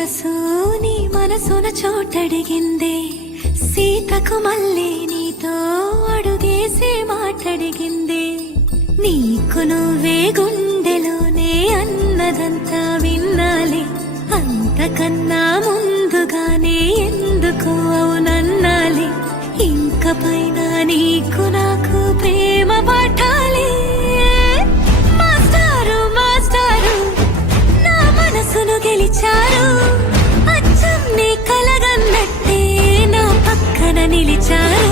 మనసు నీ మనసున చోటడిగిందే సీతకు మళ్ళీ నీతో అడుగేసి మాటడిగిందే నీకు నువ్వే గుండెలోనే అన్నదంతా విన్నాలే అంతకన్నా ముందుగానే ఎందుకు అవునన్నాలే ఇంక పైన నీకు నాకు ప్రేమ పాఠాలే మాస్టారు మాస్టారు నా మనసును గెలిచారు అచ్చం నీ కలగన్నట్టే నా పక్కన నిలిచారు